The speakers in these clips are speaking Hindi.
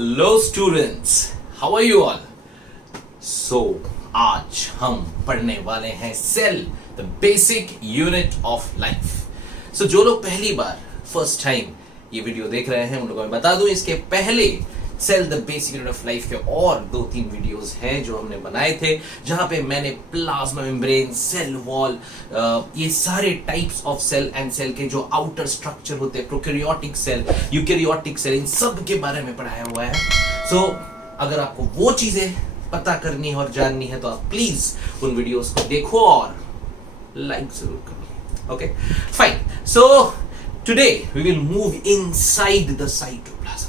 Hello students, how are you all? So आज हम पढ़ने वाले हैं cell, the basic unit of life. So जो लोग पहली बार फर्स्ट टाइम ये वीडियो देख रहे हैं उन लोगों को मैं बता दूं, इसके पहले cell the basic unit of life के और 2-3 वीडियोस हैं जो हमने बनाए थे, जहां पे मैंने प्लाज्मा मेम्ब्रेन, सेल वॉल, ये सारे types of cell and cell के जो आउटर स्ट्रक्चर होते हैं, प्रोकैरियोटिक सेल, यूकैरियोटिक सेल, इन सब के बारे में पढ़ाया हुआ है। सो अगर आपको वो चीजें पता करनी है और जाननी है तो आप प्लीज उन वीडियोस को देखो और लाइक जरूर करो। Okay fine. So today we will move inside the cytoplasm.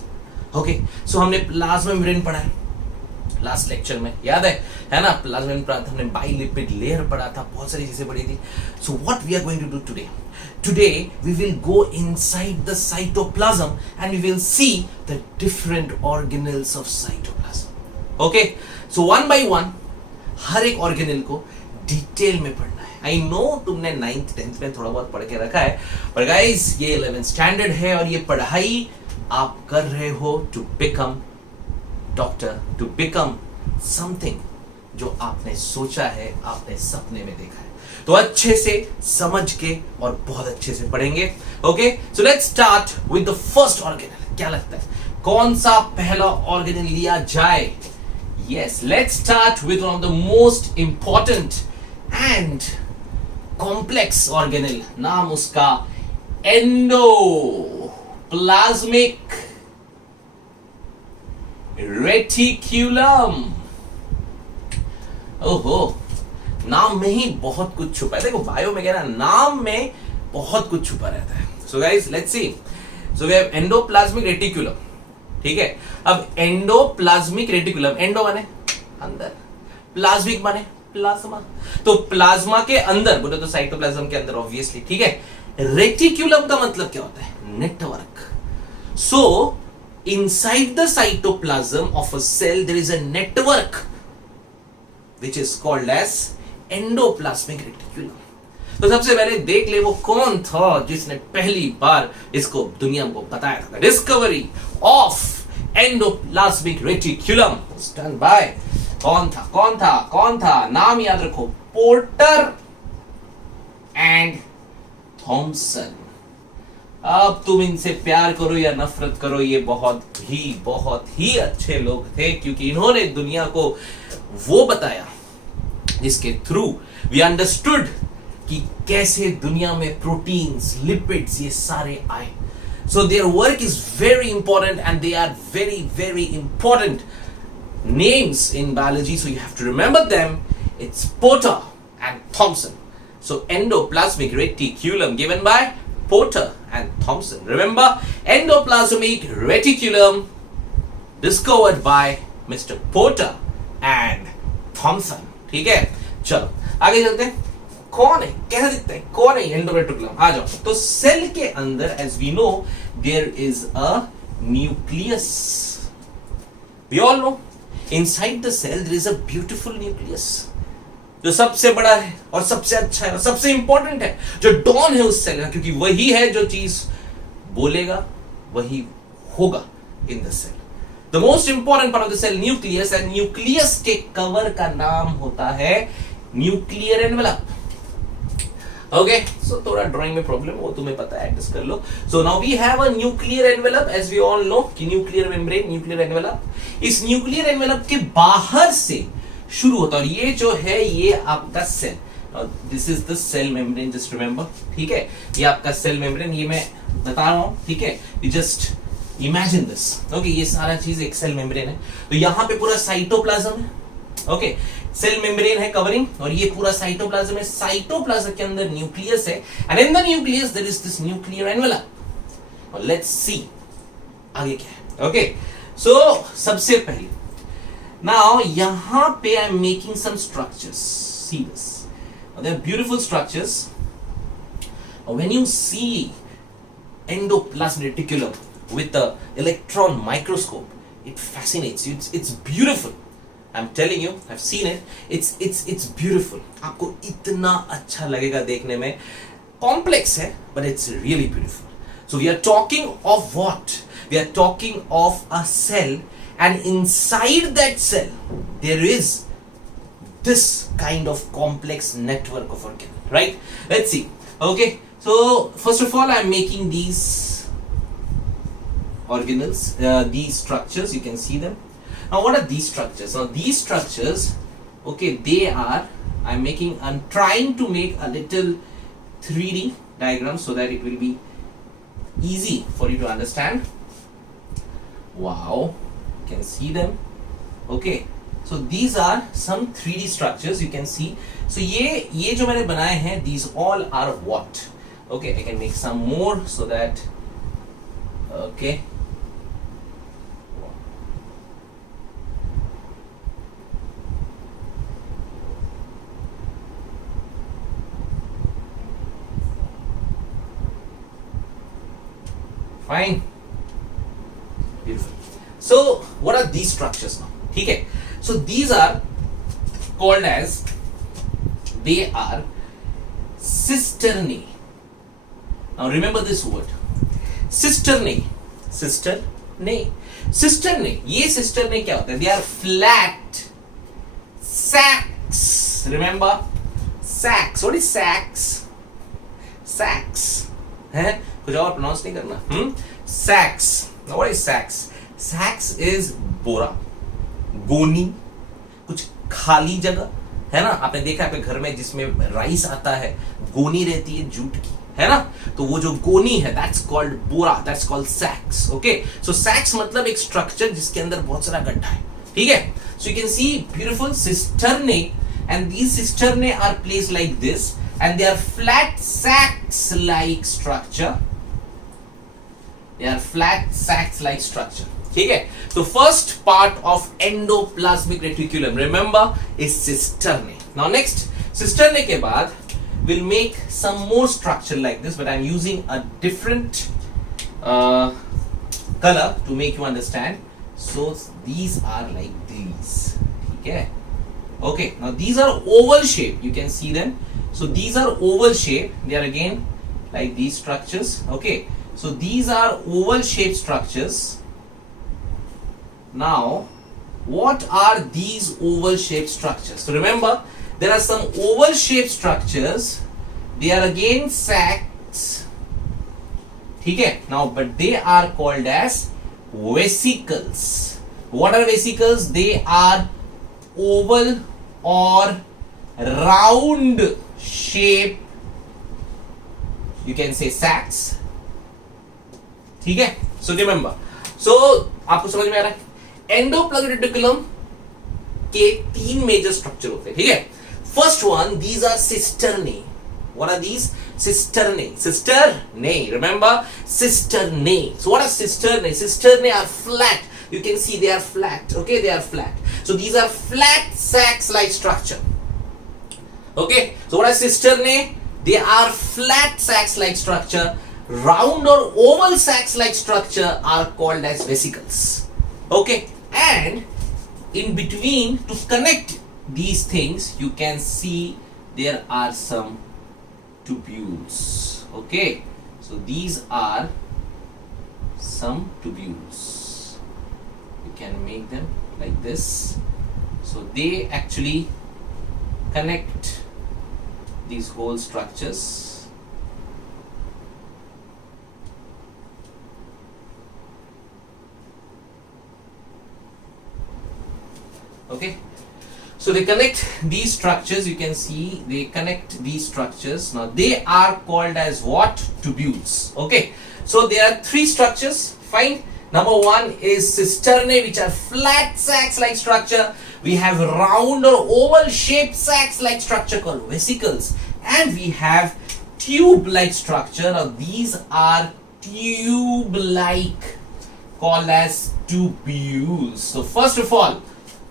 Okay, so हमने प्लाज्मा मेम्ब्रेन पढ़ा है लास्ट लेक्चर में, याद है ना? प्लाज्मा मेम्ब्रेन पढ़ा था हमने, बाइलिपिड लेयर पढ़ा था, बहुत सारी चीजें पढ़ी थी। So what we are going to do today? Today we will go inside the cytoplasm and we will see the different organelles of cytoplasm. Okay, so one by one हर एक ऑर्गेनेल को डिटेल में पढ़ना है। आई नो तुमने 9th 10th में थोड़ा बहुत पढ़ के रखा है, पर गाइस ये 11th स्टैंडर्ड है और ये पढ़ाई आप कर रहे हो to become doctor, to become something जो आपने सोचा है, आपने सपने में देखा है। तो अच्छे से समझ के और बहुत अच्छे से पढ़ेंगे। Okay, so let's start with the first organelle. क्या लगता है कौन सा पहला ऑर्गेनल लिया जाए? Yes, let's start with one of the most important and complex organelle. नाम उसका एंडोप्लाज्मिक रेटिक्यूलम। ओहो, नाम में ही बहुत कुछ छुपा है। देखो बायो में क्या ना, नाम में बहुत कुछ छुपा रहता है। So guys let's see. So we have endoplasmic reticulum, ठीक है। अब एंडोप्लाज्मिक रेटिकुलम, एंडो माने अंदर, प्लाज्मिक माने प्लाज्मा, तो प्लाज्मा के अंदर बोले तो साइटोप्लाज्म के अंदर ऑब्वियसली, ठीक है। रेटिकुलम का मतलब क्या होता है? Network. So inside the cytoplasm of a cell there is a network which is called as endoplasmic reticulum। तो सबसे पहले देख ले वो कौन था जिसने पहली बार इसको दुनिया को बताया था। Discovery of endoplasmic reticulum done by कौन था? नाम याद रखो, पोर्टर एंड थॉमसन। अब तुम इनसे प्यार करो या नफरत करो, ये बहुत ही अच्छे लोग थे, क्योंकि इन्होंने दुनिया को वो बताया जिसके थ्रू वी अंडरस्टूड कि कैसे दुनिया में प्रोटीन्स, लिपिड्स, ये सारे आए। So their work is very important and they are very important names in biology, so you have to remember them. It's Porter and Thomson. So endoplasmic reticulum given by Porter and Thomson. Remember, endoplasmic reticulum discovered by Mr. Porter and Thomson. ठीक है, चलो आगे चलते हैं। कौन है, कैसा दिखता है, कौन है एंडोरेटिकुलम? आ जाओ। तो सेल के अंदर as we know there is a nucleus. We all know inside the cell there is a beautiful nucleus जो सबसे बड़ा है और सबसे अच्छा है और सबसे इंपॉर्टेंट है, जो डॉन है उस सेल का, क्योंकि वही है जो चीज बोलेगा वही होगा in the cell. The most important part of the cell nucleus, and nucleus के कवर का नाम होता है न्यूक्लियर एनवेलप। ओके, सो थोड़ा ड्राइंग में प्रॉब्लम वो तुम्हें पता है, एडजस्ट कर लो। So now we have a nuclear envelope, as we all know कि न्यूक्लियर मेम्ब्रेन, न्यूक्लियर एनवेलप। इस न्यूक्लियर एनवेलप के बाहर से शुरू होता है और ये जो है ये आपका cell, this is the cell membrane, just remember, ठीक है। ये आपका सेल मेम्ब्रेन, ये मैं बता रहा हूं, ठीक है। You just imagine this, okay. ये सारा चीज एक सेल मेम्ब्रेन है, तो यहां पे पूरा साइटोप्लाज्म है, ओके। सेल मेम्ब्रेन है कवरिंग और ये पूरा साइटोप्लाज्म है। साइटोप्लाज्म के अंदर न्यूक्लियस है and in the nucleus there is this nuclear envelope. और लेट्स सी आगे क्या है, ओके। सो सबसे पहले now yahan pe I am making some structures. See this, now they are beautiful structures. When you see endoplasmic reticulum with the electron microscope, it fascinates you. It's beautiful. I'm telling you, I've seen it. It's beautiful. आपको इतना अच्छा लगेगा देखने में। Complex है but it's really beautiful. So we are talking of what? We are talking of a cell, and inside that cell there is this kind of complex network of organelles, right? Let's see. Okay, so first of all, I'm making these organelles, these structures. You can see them. Now, what are these structures? Now, these structures, okay, I'm trying to make a little 3D diagram so that it will be easy for you to understand. Wow, you can see them. Okay, so these are some 3D structures you can see. So ये जो मैंने बनाए हैं, these all are what? Okay, I can make some more so that, okay. Fine. Beautiful. So what are these structures now? Okay. So these are called as, they are cisternae. Now remember this word, cisternae. Cisternae. ये cisternae क्या होता है? They are flat sacs. Remember, sacs. What is sacs? Sacs. है? कुछ और pronounce नहीं करना. Sacs. Now what is sacs? Sacs is बोरा, गोनी, कुछ खाली जगह है ना. आपने देखा आपके घर में जिसमें राइस आता है, गोनी रहती है जूट की, है ना. तो वो जो गोनी है, दैट्स कॉल्ड बोरा, that's called sacs. Okay, so sacs मतलब एक स्ट्रक्चर जिसके अंदर बहुत सारा गड्ढा है. ठीक है. So you can see beautiful cisternae, and these cisternae are placed like this, and they are flat sacs like structure. They are flat sacs like structure. ठीक है. So first part of endoplasmic reticulum, remember, is cisternae. Now next, cisternae के बाद we'll make some more structure like this, but I'm using a different color to make you understand. So these are like these. ठीक है. Okay. Now these are oval shape. You can see them. So these are oval shape. They are again like these structures. Okay. So these are oval shaped structures. Now, what are these oval shaped structures? So remember, there are some oval shaped structures. They are again sacs. ठीक है. Now, but they are called as vesicles. What are vesicles? They are oval or round shape. You can say sacs. ठीक है. सो रिमेंबर, सो आपको समझ में आ रहा है, एंडोप्लाज्मिक रेटिकुलम के 3 मेजर स्ट्रक्चर होते हैं. ठीक है. First one, these are cisternae. What are these? Cisternae. Cisternae, remember, cisternae. So what are cisternae? Cisternae are flat. You can see they are flat. Okay, they are flat. So these are flat sacs like structure. Okay, so what are cisternae? They are flat sacs like structure. Round or oval sacs like structure are called as vesicles. Okay, and in between, to connect these things, you can see there are some tubules. Okay, so these are some tubules. You can make them like this. So they actually connect these whole structures. Okay, so they connect these structures. You can see they connect these structures. Now they are called as what? Tubules. Okay, so there are 3 structures. Fine. Number 1 is cisternae, which are flat sacs like structure. We have round or oval shaped sacs like structure called vesicles, and we have tube like structure. Now these are tube like, called as tubules. So first of all,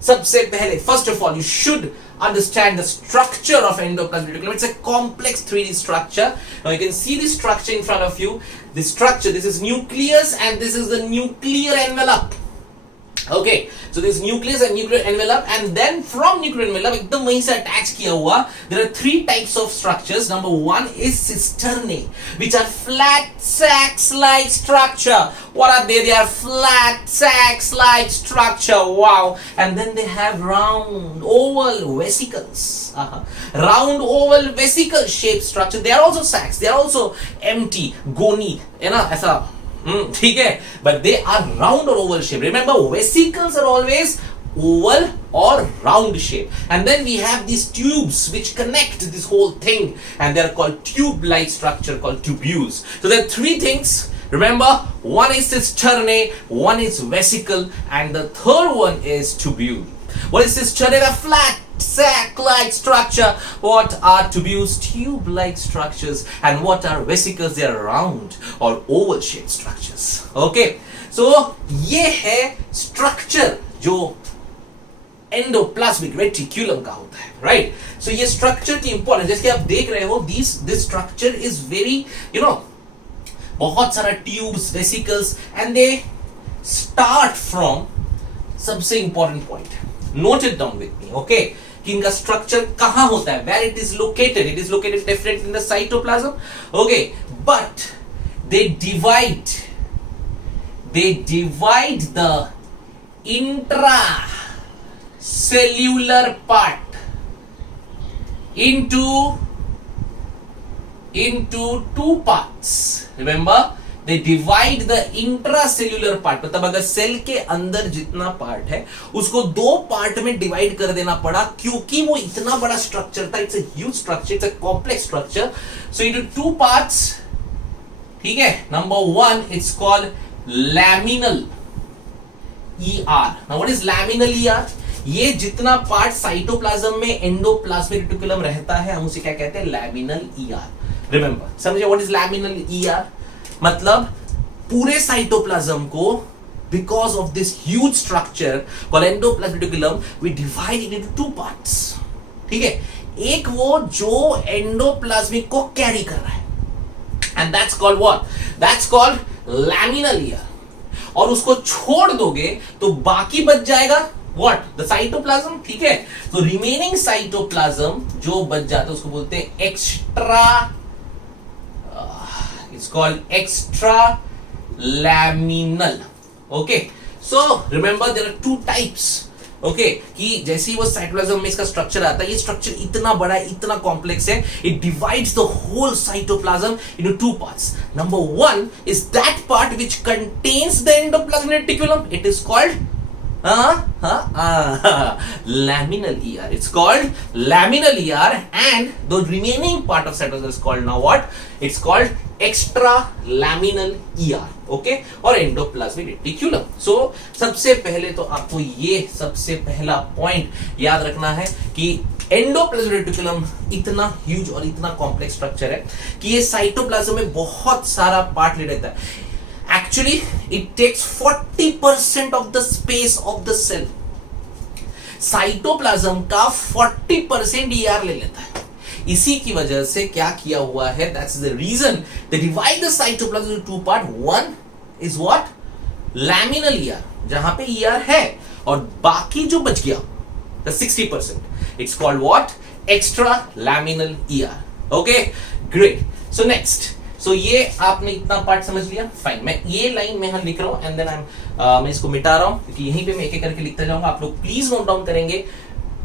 सबसे पहले, first of all, you should understand the structure of endoplasmic reticulum. It's a complex 3D structure. Now you can see the structure in front of you. The structure, this is nucleus and this is the nuclear envelope. Okay, so this nucleus and nuclear envelope, and then from nuclear envelope एकदम वहीं से attach किया हुआ, there are three types of structures. Number one is cisternae, which are flat sacs-like structure. What are they? They are flat sacs-like structure. Wow. And then they have round oval vesicles. Round oval vesicle shaped structure. They are also sacs. They are also empty, goni, है ना ऐसा. ठीक है, but they are round or oval shape. Remember, vesicles are always oval or round shape, and then we have these tubes which connect this whole thing, and they are called tube-like structure called tubules. So there are three things. Remember, one is cisternae, one is vesicle, and the third one is tubule. What is cisternae? A flat sac-like structure. What are tubules? Tube-like structures. And what are vesicles? They are round or oval shaped structures. Okay, so ये है structure जो एंडोप्लाज्मिक रेटिकुलम का होता है, राइट? सो ये स्ट्रक्चर की इंपॉर्टेंस, जैसे आप देख रहे हो, this structure is very, you know, बहुत सारा tubes, vesicles, and they start from, सबसे important point, note it down with me, okay, कि इनका स्ट्रक्चर कहां होता है, where it is located different in the cytoplasm, okay, but they divide the intra cellular part into two parts. Remember, they divide the intracellular part. मतलब अगर सेल के अंदर जितना पार्ट है उसको दो पार्ट में डिवाइड कर देना पड़ा, क्योंकि वो इतना बड़ा स्ट्रक्चर था. It's a huge structure, it's a complex structure. So into two parts. ठीक है, number one, it's called laminal ER. Now what is laminal ER? ये जितना पार्ट साइटोप्लाज्म में एंडोप्लाज्मिक रेटिकुलम रहता है, हम उसे क्या कहते हैं? Laminal ER. रिमेंबर, समझे व्हाट इज लैमिनल ER? मतलब पूरे साइटोप्लाज्म को, because of this huge structure called endoplasmic reticulum, we divide it into two parts. ठीक है, एक वो जो एंडोप्लाज्मिक को कैरी कर रहा है, and that's called what? That's called laminal ER. और उसको छोड़ दोगे तो बाकी बच जाएगा व्हाट? The cytoplasm. ठीक है, तो रिमेनिंग साइटोप्लाज्म जो बच जाता है उसको बोलते हैं extra, it's called extra laminal. Okay, so remember there are two types. Okay, कि जैसे ही वो साइटोप्लाज्म में इसका स्ट्रक्चर आता है, ये स्ट्रक्चर इतना बड़ा है, इतना कॉम्प्लेक्स है, it divides the whole cytoplasm into two parts. Number one is that part which contains the endoplasmic reticulum. It is called laminal ER. It's called laminal ER, and the remaining part of cytoplasm is called now what? It's called extra laminal ER. Okay, और एंडोप्लाज्मिक रेटिकुलम. सो सबसे पहले तो आपको ये सबसे पहला पॉइंट याद रखना है कि एंडोप्लाज्मिक रेटिकुलम इतना ह्यूज और इतना कॉम्प्लेक्स स्ट्रक्चर है कि ये साइटोप्लाज्म में बहुत सारा पार्ट ले रहता है. Actually, it takes 40% of the space of the cell. Cytoplasm का 40% ER ले लेता है. इसी की वजह से क्या किया हुआ है, that's the reason they divide the cytoplasm into two part. One is what? Laminal ER, जहां पे ER है, और बाकी जो बच गया, the 60%, it's called what? Extra laminal ER. Okay, great. So next. सो ये आपने इतना पार्ट समझ लिया, फाइन. मैं ये लाइन में हम लिख रहा हूं, एंड देन मैं इसको मिटा रहा हूं, क्योंकि यहीं पे मैं एक एक करके लिखता जाऊंगा. आप लोग प्लीज नोट डाउन करेंगे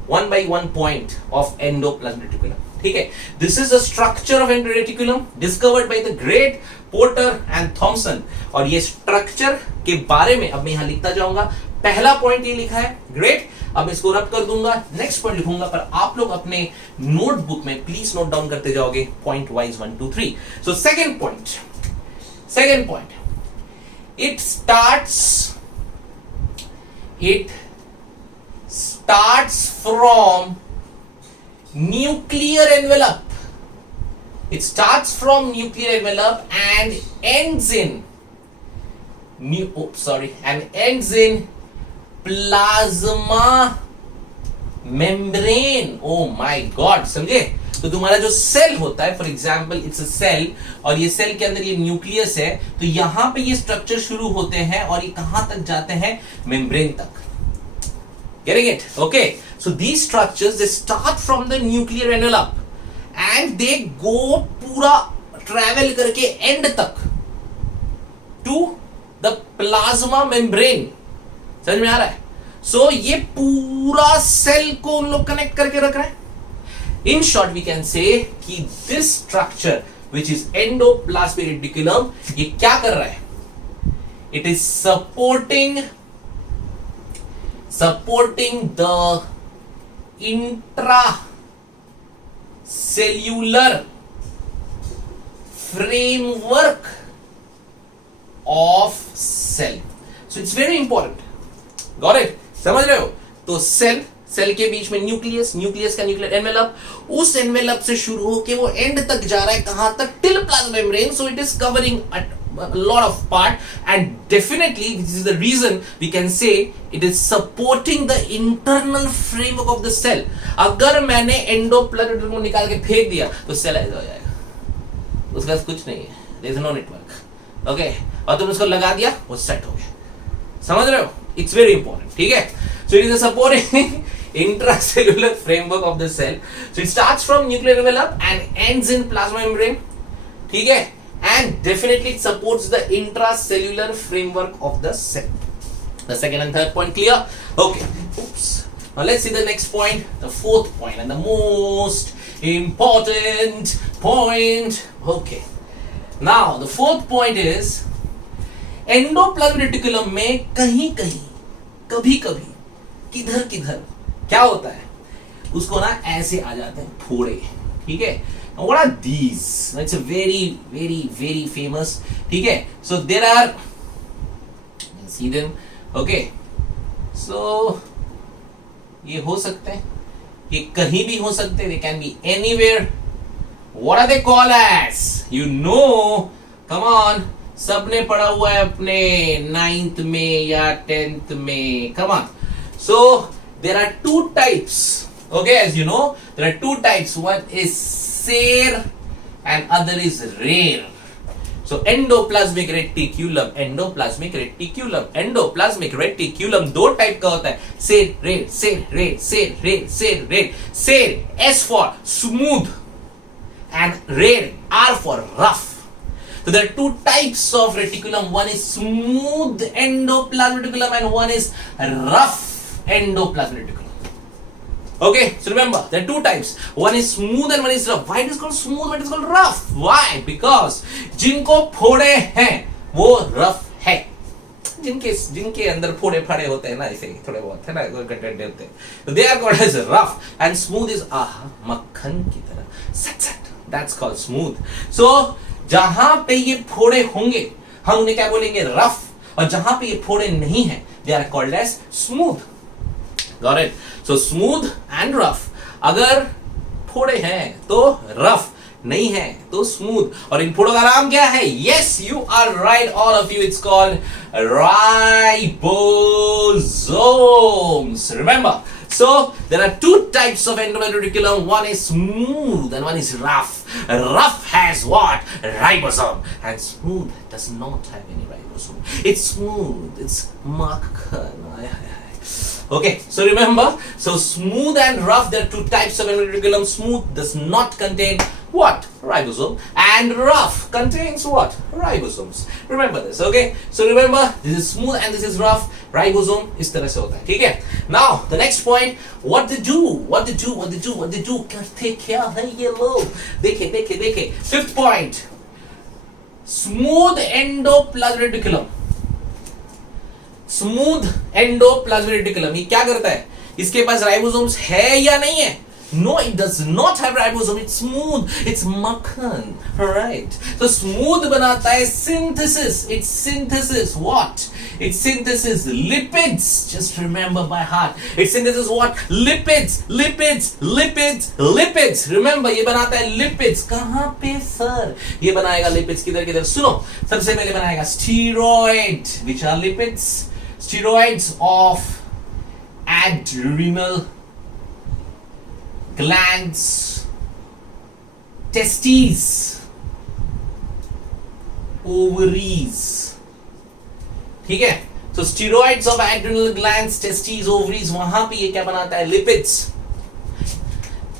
one by one point of endoplasmic reticulum. ठीक है, this is the structure of endoreticulum discovered by the great Porter and Thomson. और ये स्ट्रक्चर के बारे में अब मैं यहां लिखता जाऊंगा. पहला पॉइंट ये लिखा है, ग्रेट. अब इसको रब कर दूंगा, नेक्स्ट पॉइंट लिखूंगा, पर आप लोग अपने नोटबुक में प्लीज नोट डाउन करते जाओगे point wise 1 2 3. So second point, it starts from nuclear envelope. It starts from nuclear envelope and ends in plasma membrane. Oh my God, समझे? तो तुम्हारा जो सेल होता है, for example it's a cell, और ये सेल के अंदर ये न्यूक्लियस है, तो यहां पे ये स्ट्रक्चर शुरू होते हैं और ये कहां तक जाते हैं, मेम्ब्रेन तक. Getting it? Okay. So these structures, they start from the nuclear envelope and they go पूरा travel करके end तक to the plasma membrane. समझ में आ रहा है? So ये पूरा सेल को उन लोग कनेक्ट करके रख रहे हैं. In short, we can say कि this structure which is endoplasmic reticulum, ये क्या कर रहा है? It is supporting the intracellular framework of cell. So it's very important. Got it? समझ रहे हो? तो सेल के बीच में न्यूक्लियस का न्यूक्लियर एनवेलप, उस एनवेलप से शुरू होके वो एंड तक जा रहा है, कहां तक, till plasma membrane. So it is covering a lot of part, and definitely this is the reason we can say it is supporting the internal framework of the cell. अगर मैंने एंडोप्लाज्मिक को निकाल के फेंक दिया तो सेल ऐसा हो जाएगा, उसके पास कुछ नहीं है, there is no network. Okay, और तुमने उसको लगा दिया, वो सेट हो गया. समझ रहे हो? It's very important. ठीक है? So it is a supporting intracellular framework of the cell. So it starts from nuclear envelope and ends in plasma membrane. ठीक है? And definitely it supports the intracellular framework of the cell. The second and third point clear? Okay. Oops. Now let's see the next point, the fourth point and the most important point. Okay. Now the fourth point is endoplasmic reticulum में कहीं-कहीं, कभी-कभी, किधर-किधर क्या होता है? उसको ना ऐसे आ जाते हैं फोड़े. ठीक है? Now what are these? It's a very famous. ठीक है? So there are, you can see them. Okay. So ये हो सकते हैं, ये कहीं भी हो सकते हैं. They can be anywhere. What are they called as? You know, come on. सबने पढ़ा हुआ है अपने 9th में या 10th में. Come on. So there are two types. Okay, as you know, there are two types. One is rare and other is rare. So endoplasmic reticulum, दो टाइप का होता है. Rare, S for smooth and rare, R for rough. So there are two types of reticulum. One is smooth endoplasmic reticulum and one is rough endoplasmic reticulum. Okay, so remember there are two types. One is smooth and one is rough. Why it is called smooth and it is called rough? Why? Because जिनको फोड़े हैं वो rough है. जिनके अंदर फोड़े फाड़े होते हैं ना, ऐसे थोड़े बहुत है ना, कंटेंट होते हैं, तो they are called as rough. And smooth is मक्खन की तरह, सट. That's called smooth. So जहां पे ये फोड़े होंगे हम उन्हें क्या बोलेंगे, rough. और जहां पे ये फोड़े नहीं है, they are called as smooth. Got it? So smooth and rough. अगर फोड़े हैं तो rough, नहीं है तो smooth. और इन फोड़ों का नाम क्या है? Yes, you are right, all of you. It's called ribosomes. Remember. So there are two types of endoplasmic reticulum. One is smooth and one is rough. Rough has what? Ribosome. And smooth does not have any ribosome. It's smooth. It's makhan. Okay, so remember, so smooth and rough, there are two types of endoplasmic reticulum. Smooth does not contain what? Ribosome. And rough contains what? Ribosomes. Remember this, okay? So remember, this is smooth and this is rough. Ribosome इस तरह से होता है, ठीक है? Now, the next point, what they do? करते क्या है ये लोग? देखे. Fifth point, smooth endoplasmic reticulum. Smooth endoplasmic reticulum ये क्या करता है? इसके पास राइबोसोम्स है या नहीं है? No, it does not have ribosome. It's smooth. It's makhan. Right. So smooth बनाता है synthesis. It's synthesis what? It's synthesis lipids. Just remember by heart. It's synthesis what? Lipids. Remember ये बनाता है lipids. कहाँ पे sir? ये बनाएगा lipids किधर? सुनो. सबसे पहले बनाएगा steroid. Which are lipids? Steroids of adrenal glands testes, ovaries, ठीक है। तो steroids of adrenal glands, testes, ovaries, वहां पे ये क्या बनाता है? लिपिड्स।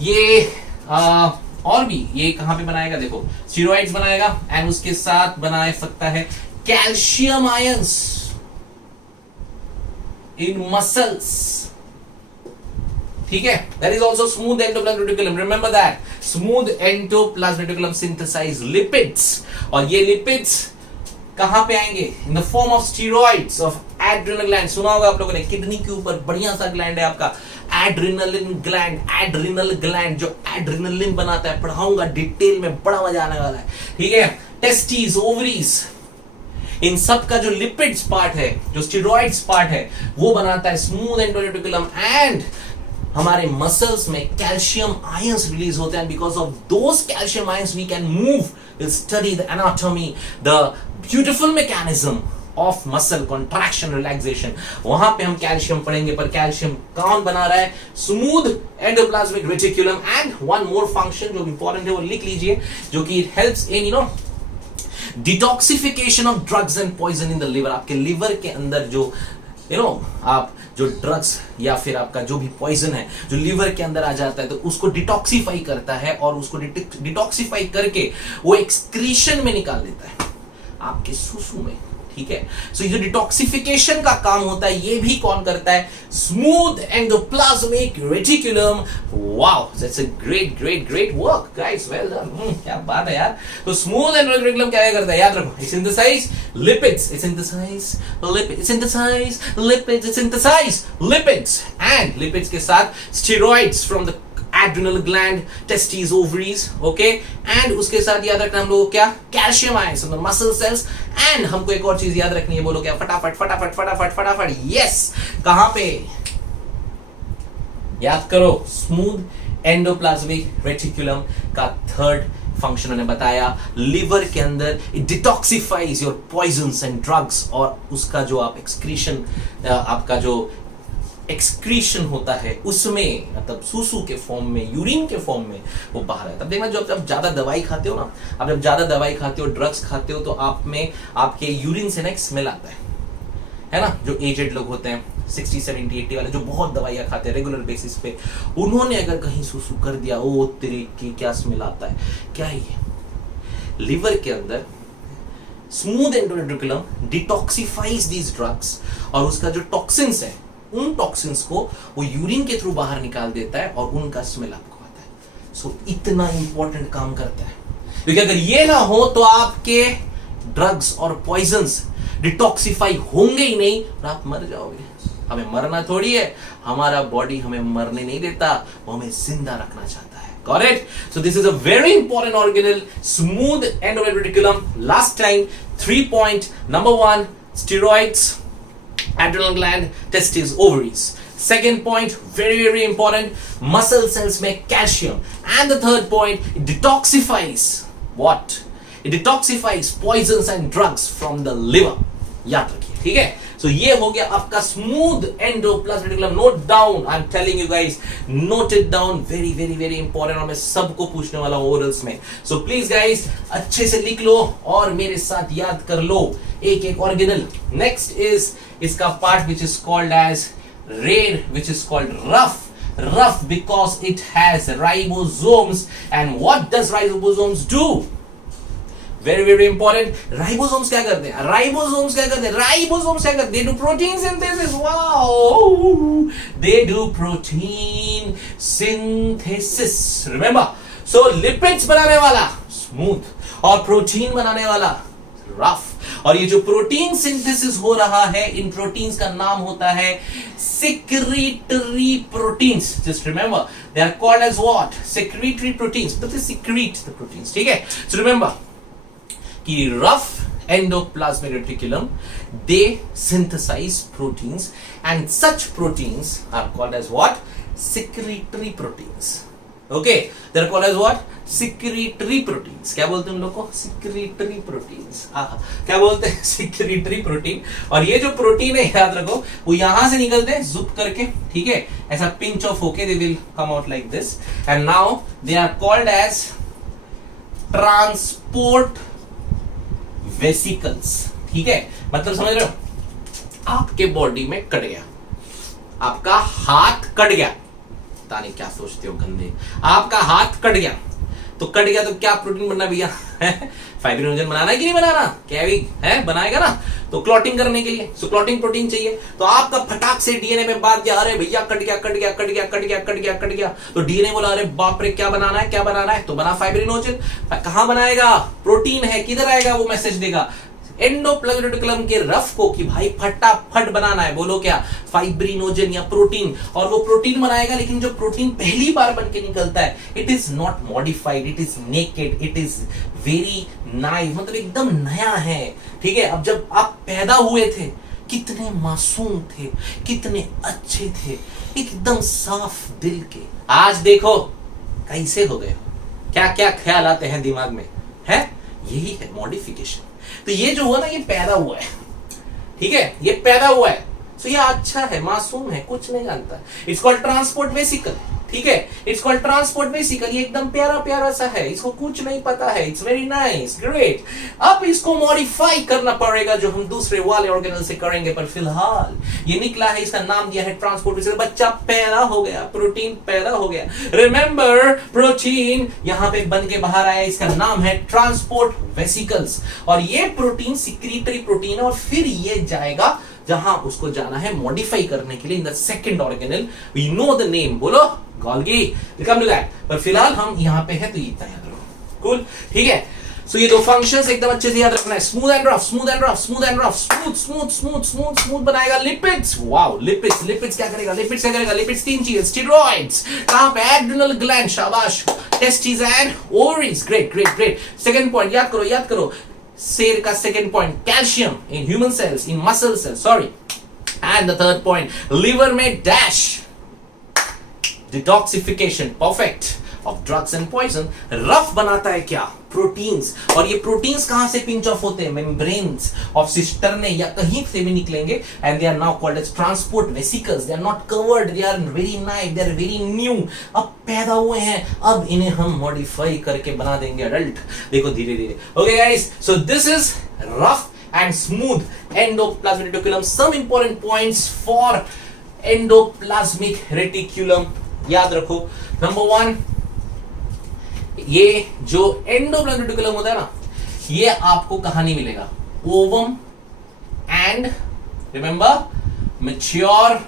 ये और भी ये कहां पे बनाएगा? देखो स्टीरॉइड्स बनाएगा एंड उसके साथ बना सकता है कैल्शियम आयंस इन मसल्स, ठीक है। That is also smooth endoplasmic reticulum, remember that smooth endoplasmic reticulum synthesise lipids, और ये लिपिड्स कहां पे आएंगे? In the form of steroids of adrenal gland. सुना होगा आप लोगों ने, किडनी के ऊपर बढ़िया सा ग्लैंड है आपका, एड्रिनलिन ग्लैंड, एड्रिनल ग्लैंड जो एड्रिनलिन बनाता है, पढ़ाऊंगा डिटेल में, बड़ा मजा आने वाला है, ठीक है। टेस्टीज, ओवरीज, इन सब का जो लिपिड्स पार्ट है, जो स्टीरॉइड्स पार्ट है, वो बनाता है स्मूथ एंडोरेटिकुलम, एंड हमारे मसल्स में कैल्शियम आयंस रिलीज होते हैं। Because of those calcium ions we can move, will study the anatomy, the beautiful mechanism of muscle contraction, relaxation. वहां पे हम कैल्शियम पढ़ेंगे, पर कैल्शियम कौन बना रहा है? Smooth endoplasmic reticulum. And one more function जो इंपॉर्टेंट है वो लिख लीजिए, जो कि it helps in detoxification of drugs and poison in the liver. आपके लिवर के अंदर जो आप जो ड्रग्स या फिर आपका जो भी पॉइजन है जो लिवर के अंदर आ जाता है, तो उसको डिटॉक्सिफाई करता है, और उसको डिटॉक्सिफाई करके वो एक्सक्रीशन में निकाल देता है आपके सुसु में, ठीक है। सो ये जो डिटॉक्सिफिकेशन का काम होता है, ये भी कौन करता है? Smooth endoplasmic reticulum. Wow, that's a great great great work guys, well done, क्या बात है यार। तो स्मूथ एंडोप्लाज्मिक रेटिकुलम क्या करता है? याद रखो, it synthesise lipids, it synthesise lipids, it synthesise lipids, it synthesise lipids, and lipids के साथ steroids from the adrenal gland, testes, ovaries, okay. And उसके साथ याद रखना हम लोगों को क्या? Calcium ions muscle cells. And हमको एक और चीज याद रखनी है, बोलो क्या? फटाफट फटाफट फटाफट फटाफट, यस। कहां पे? याद करो, स्मूथ एंडोप्लाज्मिक रेटिकुलम का थर्ड फंक्शन मैंने बताया, लिवर के अंदर it detoxifies your poisons and drugs, और उसका जो आप एक्सक्रीशन, आपका जो एक्सक्रीशन होता है उसमें, मतलब सूसू के फॉर्म में, यूरिन के फॉर्म में वो बाहर आता है। देखना, जब ज्यादा दवाई खाते हो ना, आप जब ज्यादा दवाई खाते हो, ड्रग्स खाते हो, तो आप में आपके यूरिन से ना एक स्मेल आता है ना। जो एजेड लोग होते हैं 60, 70, 80 वाले, जो बहुत दवाइयां खाते हैं रेगुलर बेसिस पे, उन्होंने अगर कहीं सूसू कर दिया, ओ तेरे की क्या स्मेल आता है, क्या है ये? लिवर के अंदर स्मूथ एंडोरेटिकुलम डिटॉक्सिफाइज दीज ड्रग्स, और उसका जो टॉक्सिन्स है, उन टॉक्सिन्स को वो यूरिन के थ्रू बाहर निकाल देता है, और उनका स्मेल आपको आता है। सो इतना इंपॉर्टेंट काम करता है, क्योंकि अगर ये ना हो तो आपके ड्रग्स और पॉइजन्स डिटॉक्सिफाई होंगे ही नहीं, और आप मर जाओगे। हमें मरना थोड़ी है, हमारा बॉडी हमें मरने नहीं देता, वो हमें जिंदा रखना चाहता है। Correct? So this is a very important organelle, smooth endoplasmic reticulum. Last time 3 point, number 1 steroids, adrenal gland, testes, ovaries. Second point, very very important, muscle cells में calcium. And the third point, it detoxifies what? It detoxifies poisons and drugs from the liver. याद रखिए, ठीक है। So ये हो गया आपका smooth endoplasmic reticulum. Note down, I'm telling you guys, note it down, very very very important, और मैं सबको पूछने वाला हूँ orals में। So please guys, अच्छे से लिख लो और मेरे साथ याद कर लो एक एक organelle. Next is इसका part which is called as rare, which is called rough because it has ribosomes. And what does ribosomes do? Very very important. Ribosomes क्या करते हैं? They do protein synthesis. Wow, they do protein synthesis. Remember, so lipids बनाने वाला स्मूथ और प्रोटीन बनाने वाला रफ। और ये जो प्रोटीन सिंथेसिस हो रहा है, इन प्रोटीन्स का नाम होता है secretory proteins. Just remember, they are called as what? Secretory proteins. But they secrete the proteins. ठीक है? So remember कि rough endoplasmic reticulum, they synthesize proteins, and such proteins are called as what? Secretory proteins. Okay, they are called as what? Secretory proteins. क्या बोलते हैं हम लोग को? Secretory proteins. क्या बोलते हैं? Secretory protein. और ये जो प्रोटीन है, याद रखो, वो यहां से निकलते हैं जुप करके, ठीक है, ऐसा पिंच ऑफ होके they will come out like this, and now they are called as transport vesicles. ठीक है, मतलब समझ रहे हो, आपके बॉडी में कट गया, आपका हाथ कट गया, पता नहीं क्या सोचते हो गंदे, आपका हाथ कट गया, तो कट गया तो क्या प्रोटीन बनना भैया फाइब्रिनोजन बनाना है कि नहीं बनाना, क्या भी है बनाएगा ना, तो क्लॉटिंग करने के लिए सो क्लॉटिंग प्रोटीन चाहिए। तो आपका फटाक से डीएनए में बात गया, अरे भैया कट गया कट गया कट गया कट गया कट गया कट गया, तो डीएनए बोला अरे बाप रे क्या बनाना है क्या बनाना है, तो बना फाइब्रिनोजन। कहां बनाएगा, प्रोटीन है, किधर आएगा वो मैसेज देगा एंडोप्लाज्मिक रेटिकुलम के रफ को कि भाई फटाफट बनाना है, बोलो क्या, फाइब्रिनोजन या प्रोटीन। और वो प्रोटीन बनाएगा, लेकिन जो प्रोटीन पहली बार बन के निकलता है it is not modified, it is naked, it is very nice, मतलब एकदम नया है। ठीक है, अब जब आप पैदा हुए थे कितने मासूम थे, कितने अच्छे थे, एकदम साफ दिल के, आज देखो कैसे हो गए हो, क्या क्या ख्याल आते हैं दिमाग में, है यही है मॉडिफिकेशन। तो ये जो हुआ ना, ये पैदा हुआ है, ठीक है, ये पैदा हुआ है, तो ये अच्छा है, मासूम है, कुछ नहीं जानता, इट्स कॉल्ड ट्रांसपोर्ट वेसिकल। ठीक है, इट्स कॉल्ड ट्रांसपोर्ट वेसिकल, ये एकदम प्यारा प्यारा सा है, इसको कुछ नहीं पता है, इट्स वेरी नाइस ग्रेट। अब इसको मॉडिफाई करना पड़ेगा, जो हम दूसरे वाले ऑर्गेनल से करेंगे, पर फिलहाल ये निकला है, इसका नाम दिया है ट्रांसपोर्ट वेसिकल। बच्चा पैदा हो गया, प्रोटीन पैदा हो गया, रिमेंबर प्रोटीन यहां पे बन के बाहर आया, इसका नाम है ट्रांसपोर्ट वेसिकल्स। और ये प्रोटीन सिक्रीटरी प्रोटीन है, और फिर ये जाएगा जहां उसको जाना है मॉडिफाई करने के लिए in the second organelle, we know the name, बोलो Golgi, will come to that, पर फिलहाल हम यहां पे है, तो इतना याद रखो, कूल। ठीक है, सो ये दो फंक्शंस एकदम अच्छे से याद रखना है, smooth and rough, smooth and rough, smooth and rough, smooth smooth smooth smooth smooth बनाएगा लिपिड्स। वाओ, लिपिड्स, लिपिड्स क्या करेगा, लिपिड्स क्या करेगा, लिपिड्स तीन चीजें, स्टेरॉइड्स, कहां पे, एड्रिनल ग्लैंड, शाबाश, testis and ovaries, great great great. Second point याद करो, याद करो, शेर का second point, calcium in human cells, in muscle cells, sorry, and the third point, liver में dash, detoxification perfect of drugs and poison. Rough बनाता है क्या, प्रोटीन्स, और ये प्रोटीन्स कहां से पिंच ऑफ होते हैं, मेम्ब्रेन्स ऑफ सिस्टर्ने या कहीं से भी निकलेंगे, and they are now called as transport vesicles. They are not covered, they are very nice, they are very new, अब पैदा हुए हैं, अब इन्हें हम मॉडिफाई करके बना देंगे अडल्ट, देखो धीरे धीरे। Okay guys, so this is rough and smooth endoplasmic reticulum. Some important points for endoplasmic reticulum याद रखो। नंबर 1, ये जो एंडोप्लाज्मिक रेटिकुलम होता है ना, ये आपको कहां नहीं मिलेगा, ovum and remember mature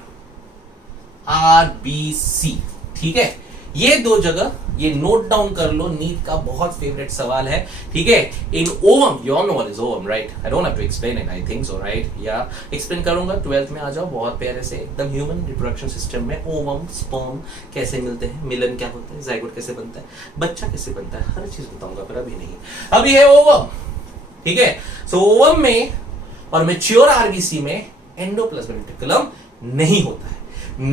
RBC. ठीक है, ये दो जगह ये नोट डाउन कर लो, नीट का बहुत फेवरेट सवाल है। ठीक है, in ovum, you all know what is ovum right, I don't have to explain it, I think so right, या एक्सप्लेन करूंगा 12th में, आ जाओ, बहुत प्यारे से एकदम ह्यूमन रिप्रोडक्शन सिस्टम में ओवम स्पर्म कैसे मिलते हैं, मिलन क्या होता है, जाइगोट कैसे बनता है, बच्चा कैसे बनता है, हर चीज बताऊंगा, पर अभी नहीं, अभी है ओवम। ठीक है, सो ओवम में और मैच्योर आरबीसी में एंडोप्लाज्मिक रेटिकुलम नहीं होता है,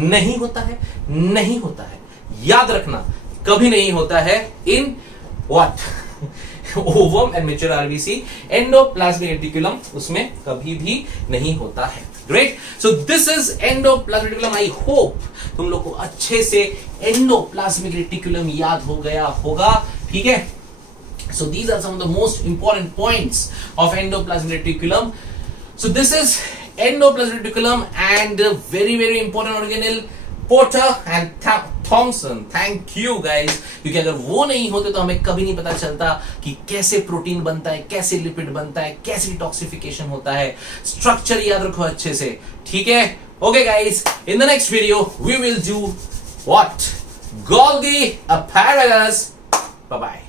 नहीं होता है, नहीं होता है, याद रखना, कभी नहीं होता है in what ovum and mature RBC, endoplasmic reticulum उसमें कभी भी नहीं होता है। Great, so this is endoplasmic reticulum. I hope तुम लोग को अच्छे से एंडोप्लाज्मिक रेटिकुलम याद हो गया होगा। ठीक है, so these are some of the most important points of endoplasmic reticulum. So this is endoplasmic reticulum and very very important organelle Porter and Thomson, thank you guys, क्योंकि अगर वो नहीं होते तो हमें कभी नहीं पता चलता कि कैसे प्रोटीन बनता है, कैसे लिपिड बनता है, कैसे डिटॉक्सिफिकेशन होता है, स्ट्रक्चर याद रखो अच्छे से। ठीक है, okay guys, in the next video we will do what, Golgi apparatus. Bye bye.